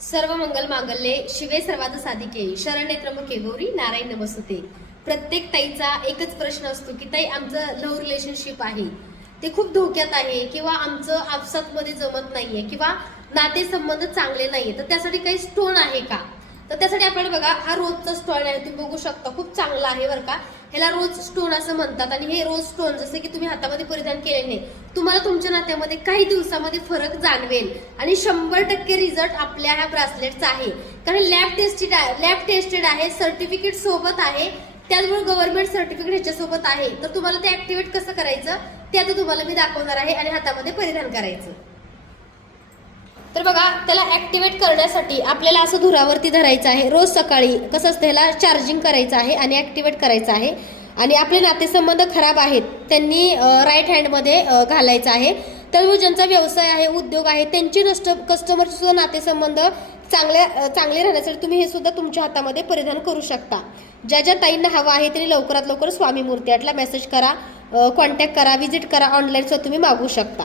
सर्व मंगल मांगल्ये शिवे सर्वार्थ साधिके शरण्ये त्र्यंबके गौरी नारायण नमस्तुते। प्रत्येक ताईचा एकच प्रश्न असतो की ताई आमचं लव्ह रिलेशनशिप आहे ते खूप धोक्यात आहे किंवा आमचं आपसात मध्ये जमत नाहीये किंवा नातेसंबंध चांगले नाहीये, तर त्यासाठी काही स्टोन आहे का? तर त्यासाठी आपण बघा, हा रोजचा स्टोन आहे, तुम्ही बघू शकता, खूप चांगला आहे बरं का। ह्याला रोज स्टोन असं म्हणतात आणि हे रोज स्टोन जसे की तुम्ही हातामध्ये परिधान केल्याने तुम्हाला तुमच्या नात्यामध्ये काही दिवसामध्ये फरक जाणवेल आणि 100% रिझल्ट आपल्या ह्या ब्रासलेटचा आहे, कारण लॅब टेस्टेड आहे, सर्टिफिकेट सोबत आहे, त्याचबरोबर गव्हर्नमेंट सर्टिफिकेट ह्याच्यासोबत आहे। तर तुम्हाला ते ऍक्टिव्हेट कसं करायचं ते आता तुम्हाला मी दाखवणार आहे आणि हातामध्ये परिधान करायचं। तर बघा, त्याला ऍक्टिव्हेट करण्यासाठी आपल्याला असं धुरावरती धरायचं आहे। रोज सकाळी कसं असतं, ह्याला चार्जिंग करायचं आहे आणि ऍक्टिव्हेट करायचं आहे। आणि आपले नातेसंबंध खराब आहेत त्यांनी राईट हँडमध्ये घालायचं आहे। तर ज्यांचा व्यवसाय आहे, उद्योग आहे, त्यांचे कस्टमरचे सुद्धा नातेसंबंध चांगले राहण्यासाठी तुम्ही हे सुद्धा तुमच्या हातामध्ये परिधान करू शकता। ज्या ज्या ताईंना हवा आहे त्यांनी लवकरात लवकर स्वामी मूर्ती आर्टला मेसेज करा, कॉन्टॅक्ट करा, व्हिजिट करा, ऑनलाईन सुद्धा तुम्ही मागवू शकता।